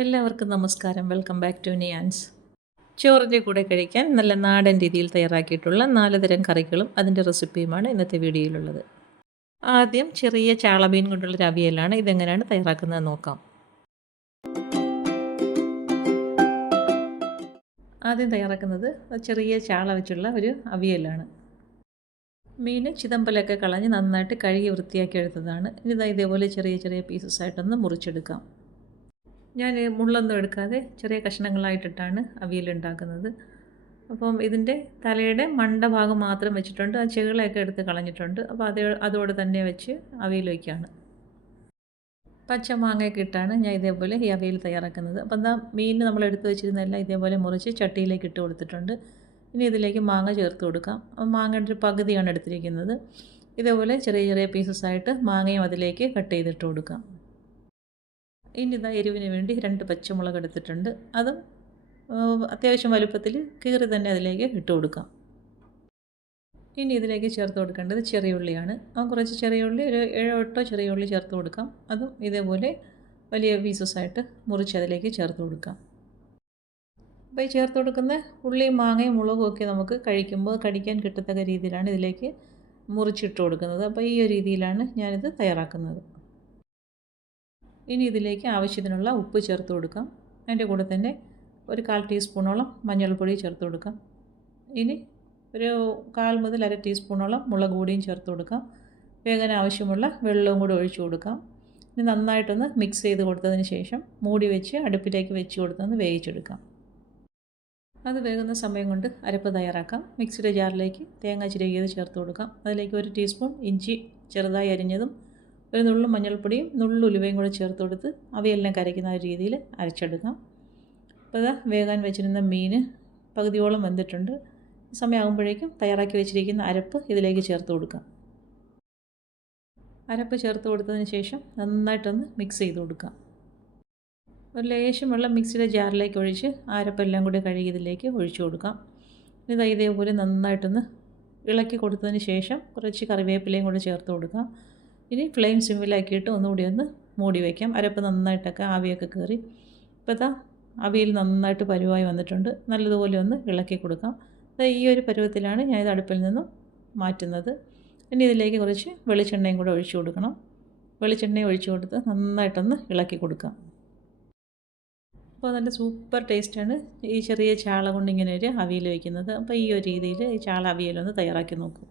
എല്ലാവർക്കും നമസ്കാരം. Welcome back to Niyans. ചോറിൻ്റെ കൂടെ കഴിക്കാൻ നല്ല നാടൻ രീതിയിൽ തയ്യാറാക്കിയിട്ടുള്ള 4 തരം കറികളും അതിൻ്റെ റെസിപ്പിയുമാണ് ഇന്നത്തെ വീഡിയോയിലുള്ളത്. ആദ്യം ചെറിയ ചാളമീൻ കൊണ്ടുള്ളൊരു അവിയലാണ്. ഇതെങ്ങനെയാണ് തയ്യാറാക്കുന്നത് നോക്കാം. ആദ്യം തയ്യാറാക്കുന്നത് ചെറിയ ചാള വെച്ചുള്ള ഒരു അവിയലാണ്. മീൻ ചിതമ്പലൊക്കെ കളഞ്ഞ് നന്നായിട്ട് കഴുകി വൃത്തിയാക്കി എടുത്തതാണ്. ഇനി ഇതേപോലെ ചെറിയ ചെറിയ പീസസ് ആയിട്ടൊന്ന് മുറിച്ചെടുക്കാം. ഞാൻ മുള്ളൊന്നും എടുക്കാതെ ചെറിയ കഷ്ണങ്ങളായിട്ടിട്ടാണ് അവിയൽ ഉണ്ടാക്കുന്നത്. അപ്പം ഇതിൻ്റെ തലയുടെ മണ്ട ഭാഗം മാത്രം വെച്ചിട്ടുണ്ട്. ആ ചെകിളയൊക്കെ എടുത്ത് കളഞ്ഞിട്ടുണ്ട്. അപ്പോൾ അതോടെ തന്നെ വെച്ച് അവിയൽ വയ്ക്കുകയാണ്. പച്ചമാങ്ങയൊക്കെ ഇട്ടാണ് ഞാൻ ഇതേപോലെ ഈ അവിയൽ തയ്യാറാക്കുന്നത്. അപ്പം എന്താ മീൻ നമ്മൾ എടുത്ത് വെച്ചിരുന്നതെല്ലാം ഇതേപോലെ മുറിച്ച് ചട്ടിയിലേക്ക് ഇട്ട് കൊടുത്തിട്ടുണ്ട്. ഇനി ഇതിലേക്ക് മാങ്ങ ചേർത്ത് കൊടുക്കാം. മാങ്ങയുടെ ഒരു പകുതിയാണ് എടുത്തിരിക്കുന്നത്. ഇതേപോലെ ചെറിയ ചെറിയ പീസസായിട്ട് മാങ്ങയും അതിലേക്ക് കട്ട് ചെയ്തിട്ട് കൊടുക്കാം. ഇനി എരിവിന് വേണ്ടി 2 പച്ചമുളക് എടുത്തിട്ടുണ്ട്. അതും അത്യാവശ്യം വലുപ്പത്തിൽ കീറി തന്നെ അതിലേക്ക് ഇട്ട് കൊടുക്കാം. ഇനി ഇതിലേക്ക് ചേർത്ത് കൊടുക്കേണ്ടത് ചെറിയ ഉള്ളിയാണ്. കുറച്ച് ചെറിയ ഉള്ളി, ഒരു 7-8 ചെറിയ ഉള്ളി ചേർത്ത് കൊടുക്കാം. അതും ഇതേപോലെ വലിയ പീസസായിട്ട് മുറിച്ച് അതിലേക്ക് ചേർത്ത് കൊടുക്കാം. അപ്പോൾ ഈ ചേർത്ത് കൊടുക്കുന്ന ഉള്ളിയും മാങ്ങയും മുളകും ഒക്കെ നമുക്ക് കഴിക്കുമ്പോൾ കടിക്കാൻ കിട്ടത്തക്ക രീതിയിലാണ് ഇതിലേക്ക് മുറിച്ചിട്ട് കൊടുക്കുന്നത്. അപ്പോൾ ഈ ഒരു രീതിയിലാണ് ഞാനിത് തയ്യാറാക്കുന്നത്. ഇനി ഇതിലേക്ക് ആവശ്യത്തിനുള്ള ഉപ്പ് ചേർത്ത് കൊടുക്കാം. അതിൻ്റെ കൂടെ തന്നെ ഒരു 1/4 ടീസ്പൂണോളം മഞ്ഞൾപ്പൊടി ചേർത്ത് കൊടുക്കാം. ഇനി ഒരു 1/4 മുതൽ 1/2 ടീസ്പൂണോളം മുളക് പൊടിയും ചേർത്ത് കൊടുക്കാം. വേകാൻ ആവശ്യമുള്ള വെള്ളവും കൂടി ഒഴിച്ചു കൊടുക്കാം. ഇനി നന്നായിട്ടൊന്ന് മിക്സ് ചെയ്ത് കൊടുത്തതിന് ശേഷം മൂടി വെച്ച് അടുപ്പിലേക്ക് വെച്ച് കൊടുത്തൊന്ന് വേവിച്ചെടുക്കാം. അത് വേകുന്ന സമയം കൊണ്ട് അരപ്പ് തയ്യാറാക്കാം. മിക്സിയുടെ ജാറിലേക്ക് തേങ്ങ ചിരകിയത് ചേർത്ത് കൊടുക്കാം. അതിലേക്ക് 1 ടീസ്പൂൺ ഇഞ്ചി ചെറുതായി അരിഞ്ഞതും ഒരു നുള്ളു മഞ്ഞൾപ്പൊടിയും നുള്ളു ഉലുവയും കൂടെ ചേർത്ത് കൊടുത്ത് അവയെല്ലാം കരയ്ക്കുന്ന ഒരു രീതിയിൽ അരച്ചെടുക്കാം. അപ്പോൾ ഇതാ വേകാൻ വെച്ചിരുന്ന മീൻ പകുതിയോളം വെന്തിട്ടുണ്ട്. ഈ സമയമാകുമ്പോഴേക്കും തയ്യാറാക്കി വെച്ചിരിക്കുന്ന അരപ്പ് ഇതിലേക്ക് ചേർത്ത് കൊടുക്കാം. അരപ്പ് ചേർത്ത് കൊടുത്തതിന് ശേഷം നന്നായിട്ടൊന്ന് മിക്സ് ചെയ്ത് കൊടുക്കാം. ഒരു ലേശം വെള്ളം മിക്സിയുടെ ജാറിലേക്ക് ഒഴിച്ച് അരപ്പെല്ലാം കൂടി കഴുകി ഇതിലേക്ക് ഒഴിച്ചു കൊടുക്കാം. ഇതേപോലെ നന്നായിട്ടൊന്ന് ഇളക്കി കൊടുത്തതിന് ശേഷം കുറച്ച് കറിവേപ്പിലയും കൂടി ചേർത്ത് കൊടുക്കാം. ഇനി ഫ്ലെയിം സിമ്മിലാക്കിയിട്ട് ഒന്നുകൂടി ഒന്ന് മൂടി വയ്ക്കാം. അരപ്പ് നന്നായിട്ടൊക്കെ ആവിയൊക്കെ കയറി ഇപ്പോൾ അവിയൽ നന്നായിട്ട് പരുവായി വന്നിട്ടുണ്ട്. നല്ലതുപോലെ ഒന്ന് ഇളക്കി കൊടുക്കാം. ഈ ഒരു പരുവത്തിലാണ് ഞാനിത് അടുപ്പിൽ നിന്നും മാറ്റുന്നത്. ഇനി ഇതിലേക്ക് കുറച്ച് വെളിച്ചെണ്ണയും കൂടെ ഒഴിച്ചു കൊടുക്കണം. വെളിച്ചെണ്ണയും ഒഴിച്ചു കൊടുത്ത് നന്നായിട്ടൊന്ന് ഇളക്കി കൊടുക്കാം. അപ്പോൾ നല്ല സൂപ്പർ ടേസ്റ്റാണ് ഈ ചെറിയ ചാള കൊണ്ട് ഇങ്ങനെ ഒരു അവിയൽ വയ്ക്കുന്നത്. അപ്പോൾ ഈ ഒരു രീതിയിൽ ഈ ചാള അവിയലൊന്ന് തയ്യാറാക്കി നോക്കൂ.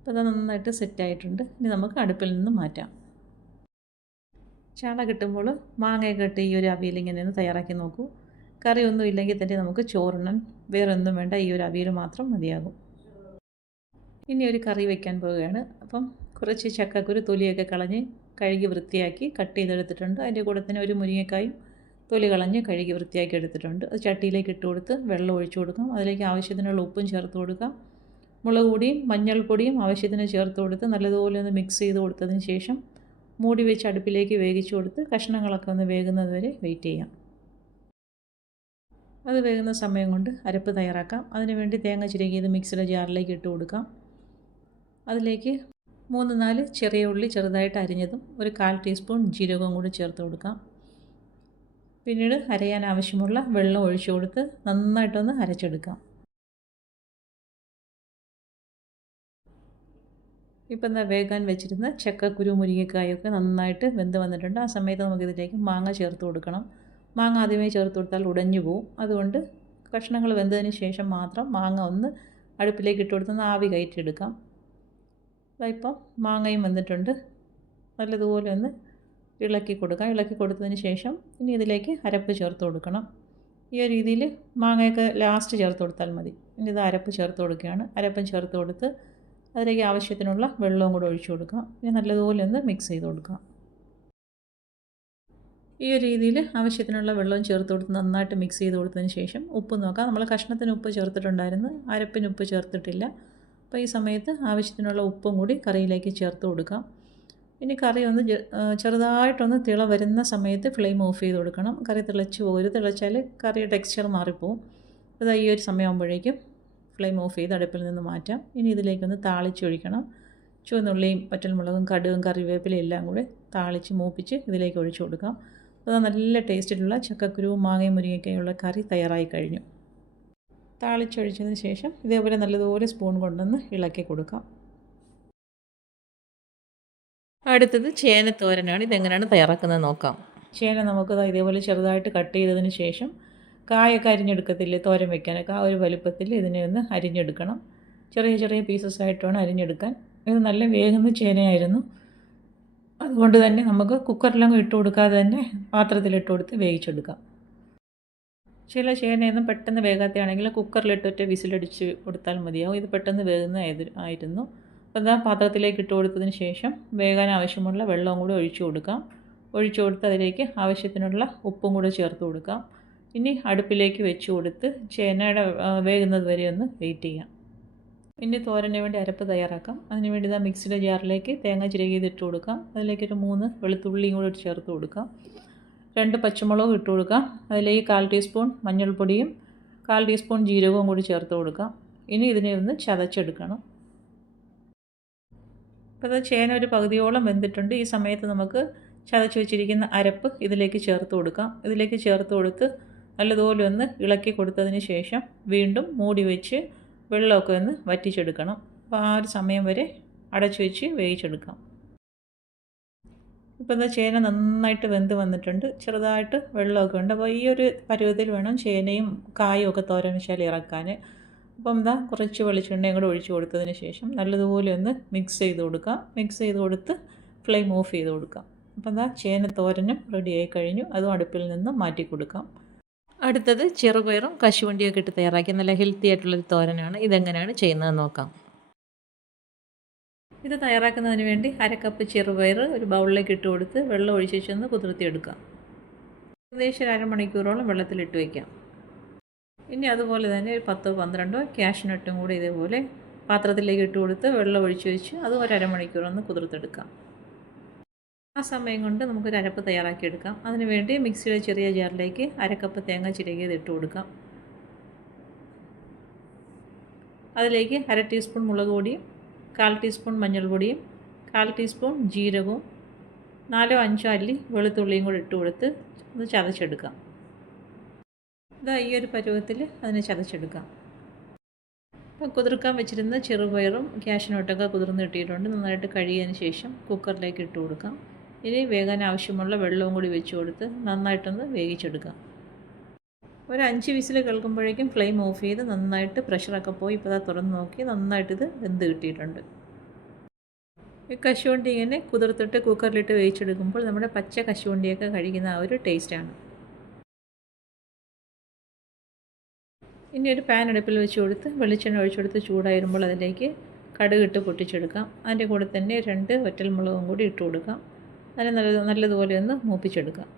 അപ്പോൾ അത് നന്നായിട്ട് സെറ്റായിട്ടുണ്ട്. ഇനി നമുക്ക് അടുപ്പിൽ നിന്ന് മാറ്റാം. ചാള കിട്ടുമ്പോൾ മാങ്ങയൊക്കെ ഇട്ട് ഈ ഒരു അവിയൽ ഇങ്ങനെ ഒന്ന് തയ്യാറാക്കി നോക്കൂ. കറിയൊന്നും ഇല്ലെങ്കിൽ തന്നെ നമുക്ക് ചോറിനാൻ വേറെ ഒന്നും വേണ്ട, ഈ ഒരു അവിയൽ മാത്രം മതിയാകും. ഇനി ഒരു കറി വയ്ക്കാൻ പോവുകയാണ്. അപ്പം കുറച്ച് ചക്കക്കുരു തൊലിയൊക്കെ കളഞ്ഞ് കഴുകി വൃത്തിയാക്കി കട്ട് ചെയ്തെടുത്തിട്ടുണ്ട്. അതിൻ്റെ കൂടെ തന്നെ ഒരു മുരിങ്ങക്കായും തൊലി കളഞ്ഞ് കഴുകി വൃത്തിയാക്കി എടുത്തിട്ടുണ്ട്. അത് ചട്ടിയിലേക്ക് ഇട്ട് കൊടുത്ത് വെള്ളം ഒഴിച്ചു കൊടുക്കാം. അതിലേക്ക് ആവശ്യത്തിനുള്ള ഉപ്പും ചേർത്ത് കൊടുക്കാം. മുളക് പൊടിയും മഞ്ഞൾപ്പൊടിയും ആവശ്യത്തിന് ചേർത്ത് കൊടുത്ത് നല്ലതുപോലെ ഒന്ന് മിക്സ് ചെയ്ത് കൊടുത്തതിന് ശേഷം മൂടി വെച്ച് അടുപ്പിലേക്ക് വേവിച്ച് കൊടുത്ത് കഷ്ണങ്ങളൊക്കെ ഒന്ന് വേകുന്നത് വരെ വെയിറ്റ് ചെയ്യാം. അത് വേകുന്ന സമയം കൊണ്ട് അരപ്പ് തയ്യാറാക്കാം. അതിനുവേണ്ടി തേങ്ങ ചിരകിയത് മിക്സിയുടെ ജാറിലേക്ക് ഇട്ട് കൊടുക്കാം. അതിലേക്ക് 3-4 ചെറിയ ഉള്ളി ചെറുതായിട്ട് അരിഞ്ഞതും ഒരു 1/4 ടീസ്പൂൺ ജീരകവും കൂടി ചേർത്ത് കൊടുക്കാം. പിന്നീട് അരയാൻ ആവശ്യമുള്ള വെള്ളം ഒഴിച്ചു കൊടുത്ത് നന്നായിട്ടൊന്ന് അരച്ചെടുക്കാം. ഇപ്പം വേകാൻ വെച്ചിരുന്ന ചക്കക്കുരു മുരിങ്ങക്കായൊക്കെ നന്നായിട്ട് വെന്ത് വന്നിട്ടുണ്ട്. ആ സമയത്ത് നമുക്കിതിലേക്ക് മാങ്ങ ചേർത്ത് കൊടുക്കണം. മാങ്ങ ആദ്യമേ ചേർത്ത് കൊടുത്താൽ ഉടഞ്ഞു പോവും. അതുകൊണ്ട് കഷ്ണങ്ങൾ വെന്തതിന് ശേഷം മാത്രം മാങ്ങ ഒന്ന് അടുപ്പിലേക്ക് ഇട്ട് കൊടുത്തൊന്ന് ആവി കയറ്റിയെടുക്കാം. ഇപ്പം മാങ്ങയും വെന്തിട്ടുണ്ട്. നല്ലതുപോലെ ഒന്ന് ഇളക്കി കൊടുക്കാം. ഇളക്കി കൊടുത്തതിന് ശേഷം ഇനി ഇതിലേക്ക് അരപ്പ് ചേർത്ത് കൊടുക്കണം. ഈ ഒരു രീതിയിൽ മാങ്ങയൊക്കെ ലാസ്റ്റ് ചേർത്ത് കൊടുത്താൽ മതി. ഇനി ഇത് അരപ്പ് ചേർത്ത് കൊടുക്കുകയാണ്. അരപ്പും ചേർത്ത് കൊടുത്ത് അതിലേക്ക് ആവശ്യത്തിനുള്ള വെള്ളവും കൂടെ ഒഴിച്ചു കൊടുക്കാം. ഇനി നല്ലതുപോലെ ഒന്ന് മിക്സ് ചെയ്ത് കൊടുക്കാം. ഈ ഒരു രീതിയിൽ ആവശ്യത്തിനുള്ള വെള്ളവും ചേർത്ത് കൊടുത്ത് നന്നായിട്ട് മിക്സ് ചെയ്ത് കൊടുത്തതിന് ശേഷം ഉപ്പ് നോക്കാം. നമ്മൾ കഷ്ണത്തിന് ഉപ്പ് ചേർത്തിട്ടുണ്ടായിരുന്നു, അരപ്പിന് ഉപ്പ് ചേർത്തിട്ടില്ല. അപ്പോൾ ഈ സമയത്ത് ആവശ്യത്തിനുള്ള ഉപ്പും കൂടി കറിയിലേക്ക് ചേർത്ത് കൊടുക്കാം. ഇനി കറി ഒന്ന് ചെറുതായിട്ടൊന്ന് തിള വരുന്ന സമയത്ത് ഫ്ലെയിം ഓഫ് ചെയ്ത് കൊടുക്കണം. കറി തിളച്ച് പോകരുത്. തിളച്ചാൽ കറിയുടെ ടെക്സ്ചർ മാറിപ്പോവും. അത് ഈ ഒരു സമയമാകുമ്പോഴേക്കും ഫ്ലെയിം ഓഫ് ചെയ്ത് അടുപ്പിൽ നിന്ന് മാറ്റാം. ഇനി ഇതിലേക്കൊന്ന് താളിച്ചൊഴിക്കണം. ചുവന്നുള്ളിയും പച്ചമുളകും കടുകും കറിവേപ്പിലയും എല്ലാം കൂടെ താളിച്ച് മൂപ്പിച്ച് ഇതിലേക്ക് ഒഴിച്ചു കൊടുക്കാം. അത് നല്ല ടേസ്റ്റിലുള്ള ചക്കക്കുരുവും മാങ്ങയും മുരിങ്ങയ്ക്കായുള്ള കറി തയ്യാറായി കഴിഞ്ഞു. താളിച്ചൊഴിച്ചതിന് ശേഷം ഇതേപോലെ നല്ലതുപോലെ സ്പൂൺ കൊണ്ടൊന്ന് ഇളക്കി കൊടുക്കാം. അടുത്തത് ചേനത്തോരനാണ്. ഇതെങ്ങനെയാണ് തയ്യാറാക്കുന്നത് നോക്കാം. ചേന നമുക്ക് ഇതേപോലെ ചെറുതായിട്ട് കട്ട് ചെയ്തതിന് ശേഷം കായൊക്കെ അരിഞ്ഞെടുക്കത്തില്ലേ തോരൻ വെക്കാനൊക്കെ, ആ ഒരു വലുപ്പത്തിൽ ഇതിനെ ഒന്ന് അരിഞ്ഞെടുക്കണം. ചെറിയ ചെറിയ പീസസ് ആയിട്ട് വേണം അരിഞ്ഞെടുക്കാൻ. ഇത് നല്ല വേകുന്ന ചേനയായിരുന്നു. അതുകൊണ്ട് തന്നെ നമുക്ക് കുക്കറിലങ്ങ് ഇട്ട് കൊടുക്കാതെ തന്നെ പാത്രത്തിലിട്ട് കൊടുത്ത് വേവിച്ചെടുക്കാം. ചില ചേനയൊന്നും പെട്ടെന്ന് വേഗാത്തയാണെങ്കിൽ കുക്കറിലിട്ടിട്ട് വിസിലടിച്ച് കൊടുത്താൽ മതിയാവും. ഇത് പെട്ടെന്ന് വേകുന്ന ആയിരുന്നു. അപ്പോൾ ഇതാ പാത്രത്തിലേക്ക് ഇട്ട് കൊടുത്തതിന് ശേഷം വേകാൻ ആവശ്യമുള്ള വെള്ളവും കൂടി ഒഴിച്ചു കൊടുക്കാം. ഒഴിച്ചു കൊടുത്ത് അതിലേക്ക് ആവശ്യത്തിനുള്ള ഉപ്പും കൂടി ചേർത്ത് കൊടുക്കാം. ഇനി അടുപ്പിലേക്ക് വെച്ച് കൊടുത്ത് ചേനയുടെ വേകുന്നത് വരെ ഒന്ന് വെയിറ്റ് ചെയ്യാം. ഇനി തോരന് വേണ്ടി അരപ്പ് തയ്യാറാക്കാം. അതിനുവേണ്ടി ഇതാ മിക്സിയുടെ ജാറിലേക്ക് തേങ്ങ ചിരകിയതിട്ട് കൊടുക്കാം. അതിലേക്കൊരു 3 വെളുത്തുള്ളിയും കൂടി ചേർത്ത് കൊടുക്കാം. 2 പച്ചമുളകും ഇട്ട് കൊടുക്കാം. അതിലേക്ക് 1/4 ടീസ്പൂൺ മഞ്ഞൾപ്പൊടിയും 1/4 ടീസ്പൂൺ ജീരകവും കൂടി ചേർത്ത് കൊടുക്കാം. ഇനി ഇതിനെ ഒന്ന് ചതച്ചെടുക്കണം. അപ്പോൾ അത് ചേന ഒരു പകുതിയോളം വെന്തിട്ടുണ്ട്. ഈ സമയത്ത് നമുക്ക് ചതച്ച് വെച്ചിരിക്കുന്ന അരപ്പ് ഇതിലേക്ക് ചേർത്ത് കൊടുക്കാം. ഇതിലേക്ക് ചേർത്ത് കൊടുത്ത് നല്ലതുപോലെ ഒന്ന് ഇളക്കി കൊടുത്തതിന് ശേഷം വീണ്ടും മൂടി വെച്ച് വെള്ളമൊക്കെ ഒന്ന് വറ്റിച്ചെടുക്കണം. അപ്പോൾ ആ ഒരു സമയം വരെ അടച്ചു വെച്ച് വേവിച്ചെടുക്കാം. ഇപ്പോൾ എന്താ ചേന നന്നായിട്ട് വെന്ത് വന്നിട്ടുണ്ട്. ചെറുതായിട്ട് വെള്ളമൊക്കെ ഉണ്ട്. അപ്പോൾ ഈ ഒരു പരുവത്തിൽ വേണം ചേനയും കായും ഒക്കെ തോരൻ വെച്ചാൽ ഇറക്കാൻ. അപ്പം എന്താ കുറച്ച് വെളിച്ചെണ്ണയും കൂടെ ഒഴിച്ച് കൊടുത്തതിന് ശേഷം നല്ലതുപോലെ ഒന്ന് മിക്സ് ചെയ്ത് കൊടുക്കാം. മിക്സ് ചെയ്ത് കൊടുത്ത് ഫ്ലെയിം ഓഫ് ചെയ്ത് കൊടുക്കാം. അപ്പോൾ എന്താ ചേന തോരനും റെഡിയായി കഴിഞ്ഞു. അതും അടുപ്പിൽ നിന്ന് മാറ്റി കൊടുക്കാം. അടുത്തത് ചെറുപയറും കശുവണ്ടിയൊക്കെ ഇട്ട് തയ്യാറാക്കിയ നല്ല ഹെൽത്തി ആയിട്ടുള്ളൊരു തോരനാണ്. ഇതെങ്ങനെയാണ് ചെയ്യുന്നത് നോക്കാം. ഇത് തയ്യാറാക്കുന്നതിന് വേണ്ടി 1/2 കപ്പ് ചെറുപയർ ഒരു ബൗളിലേക്ക് ഇട്ട് കൊടുത്ത് വെള്ളം ഒഴിച്ച് വെച്ചൊന്ന് കുതിർത്തിയെടുക്കാം. ഏകദേശം 1/2 മണിക്കൂറോളം വെള്ളത്തിലിട്ട് വയ്ക്കാം. ഇനി അതുപോലെ തന്നെ ഒരു 10-12 കാഷ്നട്ടും കൂടി ഇതേപോലെ പാത്രത്തിലേക്ക് ഇട്ട് കൊടുത്ത് വെള്ളം ഒഴിച്ച് വെച്ച് അത് ഒരു 1/2 മണിക്കൂറൊന്ന് കുതിർത്തെടുക്കാം. ആ സമയം കൊണ്ട് നമുക്കൊരു അരപ്പ് തയ്യാറാക്കിയെടുക്കാം. അതിനുവേണ്ടി മിക്സിയുടെ ചെറിയ ജാറിലേക്ക് 1/2 കപ്പ് തേങ്ങ ചിരകിയത് ഇട്ട് കൊടുക്കാം. അതിലേക്ക് 1/2 ടീസ്പൂൺ മുളക് പൊടിയും 1/4 ടീസ്പൂൺ മഞ്ഞൾപ്പൊടിയും 1/4 ടീസ്പൂൺ ജീരകവും 4-5 അല്ലി വെളുത്തുള്ളിയും കൂടി ഇട്ട് കൊടുത്ത് ഒന്ന് ചതച്ചെടുക്കാം. ഇതാ ഈ ഒരു പരുവത്തിൽ അതിനെ ചതച്ചെടുക്കാം. അപ്പോൾ കുതിർക്കാൻ വെച്ചിരുന്ന ചെറുപയറും കാഷ്നട്ടൊക്കെ കുതിർന്ന് കിട്ടിയിട്ടുണ്ട്. നന്നായിട്ട് കഴുകിയതിന് ശേഷം കുക്കറിലേക്ക് ഇട്ട് കൊടുക്കാം. ഇനി വേകാൻ ആവശ്യമുള്ള വെള്ളവും കൂടി വെച്ച് കൊടുത്ത് നന്നായിട്ടൊന്ന് വേവിച്ചെടുക്കാം. ഒരു 5 വിസിൽ കേൾക്കുമ്പോഴേക്കും ഫ്ലെയിം ഓഫ് ചെയ്ത് നന്നായിട്ട് പ്രഷറൊക്കെ പോയി ഇപ്പോൾ അത് തുറന്ന് നോക്കി നന്നായിട്ടിത് വെന്ത് കിട്ടിയിട്ടുണ്ട്. ഈ കശുവണ്ടി ഇങ്ങനെ കുതിർത്തിട്ട് കുക്കറിലിട്ട് വേവിച്ചെടുക്കുമ്പോൾ നമ്മുടെ പച്ച കശുവണ്ടിയൊക്കെ കഴിക്കുന്ന ആ ഒരു ടേസ്റ്റാണ്. ഇനി ഒരു പാൻ അടുപ്പിൽ വെച്ച് കൊടുത്ത് വെളിച്ചെണ്ണ ഒഴിച്ചു കൊടുത്ത് ചൂടായി വരുമ്പോൾ അതിലേക്ക് കടുകിട്ട് പൊട്ടിച്ചെടുക്കാം. അതിൻ്റെ കൂടെ തന്നെ 2 വറ്റൽമുളകും കൂടി ഇട്ട് കൊടുക്കാം. അതിനെ നല്ലതുപോലെ ഒന്ന് മൂപ്പിച്ചെടുക്കാം.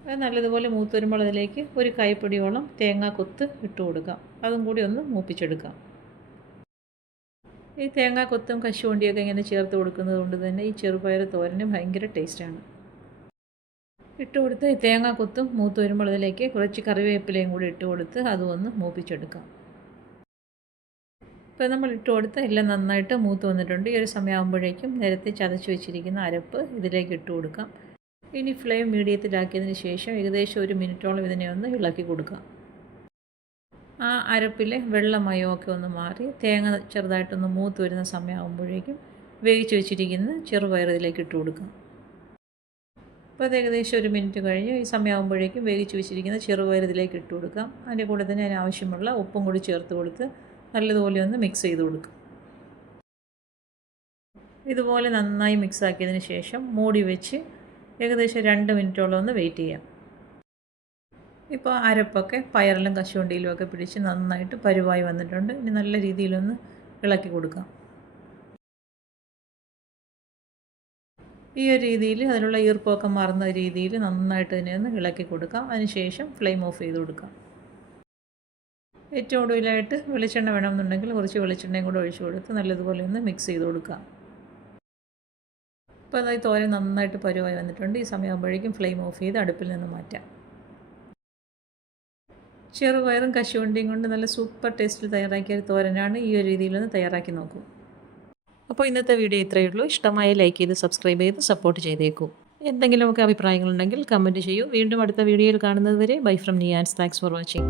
അത് നല്ലതുപോലെ മൂത്ത് വരുമ്പോൾ അതിലേക്ക് ഒരു കൈപ്പിടിയോളം തേങ്ങാക്കൊത്ത് ഇട്ട് കൊടുക്കാം. അതും കൂടി ഒന്ന് മൂപ്പിച്ചെടുക്കാം. ഈ തേങ്ങാക്കൊത്തും കശുവണ്ടിയൊക്കെ ഇങ്ങനെ ചേർത്ത് കൊടുക്കുന്നത് കൊണ്ട് തന്നെ ഈ ചെറുപയർ തോരന് ഭയങ്കര ടേസ്റ്റാണ്. ഇട്ട് കൊടുത്ത് ഈ തേങ്ങാക്കൊത്തും മൂത്ത് വരുമ്പോൾ അതിലേക്ക് കുറച്ച് കറിവേപ്പിലയും കൂടി ഇട്ട് കൊടുത്ത് അതും ഒന്ന് മൂപ്പിച്ചെടുക്കാം. ഇപ്പോൾ നമ്മൾ ഇട്ട് കൊടുത്ത് എല്ലാം നന്നായിട്ട് മൂത്ത് വന്നിട്ടുണ്ട്. ഈ ഒരു സമയമാകുമ്പോഴേക്കും നേരത്തെ ചതച്ച് വെച്ചിരിക്കുന്ന അരപ്പ് ഇതിലേക്ക് ഇട്ട് കൊടുക്കാം. ഇനി ഫ്ലെയിം മീഡിയത്തിലാക്കിയതിന് ശേഷം ഏകദേശം 1 മിനിറ്റോളം ഇതിനെ ഒന്ന് ഇളക്കി കൊടുക്കാം. ആ അരപ്പിലെ വെള്ളമയമൊക്കെ ഒന്ന് മാറി തേങ്ങ ചെറുതായിട്ടൊന്ന് മൂത്ത് വരുന്ന സമയമാകുമ്പോഴേക്കും വേവിച്ച് വെച്ചിരിക്കുന്ന ചെറുപയർ ഇതിലേക്ക് ഇട്ട് കൊടുക്കാം. അപ്പോൾ അത് ഏകദേശം 1 മിനിറ്റ് കഴിഞ്ഞ് ഈ സമയമാകുമ്പോഴേക്കും വേവിച്ച് വെച്ചിരിക്കുന്ന ചെറുപയർ ഇതിലേക്ക് ഇട്ട് കൊടുക്കാം. അതിൻ്റെ കൂടെ തന്നെ അതിനാവശ്യമുള്ള ഉപ്പും കൂടി ചേർത്ത് കൊടുത്ത് നല്ലതുപോലെ ഒന്ന് മിക്സ് ചെയ്ത് കൊടുക്കാം. ഇതുപോലെ നന്നായി മിക്സ് ആക്കിയതിന് ശേഷം മൂടി വെച്ച് ഏകദേശം 2 മിനിറ്റോളം ഒന്ന് വെയിറ്റ് ചെയ്യാം. ഇപ്പോൾ അരപ്പൊക്കെ പയറിലും കശുവണ്ടിയിലും ഒക്കെ പിടിച്ച് നന്നായിട്ട് പരുവായി വന്നിട്ടുണ്ട്. ഇനി നല്ല രീതിയിലൊന്ന് ഇളക്കി കൊടുക്കാം. ഈ ഒരു രീതിയിൽ അതിലുള്ള ഈർപ്പമൊക്കെ മാറുന്ന രീതിയിൽ നന്നായിട്ട് ഇതിനെ ഒന്ന് ഇളക്കി കൊടുക്കാം. അതിനുശേഷം ഫ്ലെയിം ഓഫ് ചെയ്ത് കൊടുക്കാം. ഏറ്റവും ഒടുവിലായിട്ട് വെളിച്ചെണ്ണ വേണമെന്നുണ്ടെങ്കിൽ കുറച്ച് വെളിച്ചെണ്ണയും കൂടെ ഒഴിച്ച് കൊടുത്ത് നല്ലതുപോലെ ഒന്ന് മിക്സ് ചെയ്ത് കൊടുക്കാം. ഇപ്പോൾ അതായത് തോരൻ നന്നായിട്ട് പരുവായി വന്നിട്ടുണ്ട്. ഈ സമയമാകുമ്പോഴേക്കും ഫ്ലെയിം ഓഫ് ചെയ്ത് അടുപ്പിൽ നിന്ന് മാറ്റാം. ചെറുപയറും കശുവണ്ടിയും കൊണ്ട് നല്ല സൂപ്പർ ടേസ്റ്റിൽ തയ്യാറാക്കിയ ഒരു തോരനാണ്. ഈ ഒരു രീതിയിലൊന്ന് തയ്യാറാക്കി നോക്കൂ. അപ്പോൾ ഇന്നത്തെ വീഡിയോ ഇത്രയേ ഉള്ളൂ. ഇഷ്ടമായ ലൈക്ക് ചെയ്ത് സബ്സ്ക്രൈബ് ചെയ്ത് സപ്പോർട്ട് ചെയ്തേക്കൂ. എന്തെങ്കിലുമൊക്കെ അഭിപ്രായങ്ങളുണ്ടെങ്കിൽ കമൻറ്റ് ചെയ്യൂ. വീണ്ടും അടുത്ത വീഡിയോയിൽ കാണുന്നത് വരെ bye from Niyans. Thanks for watching.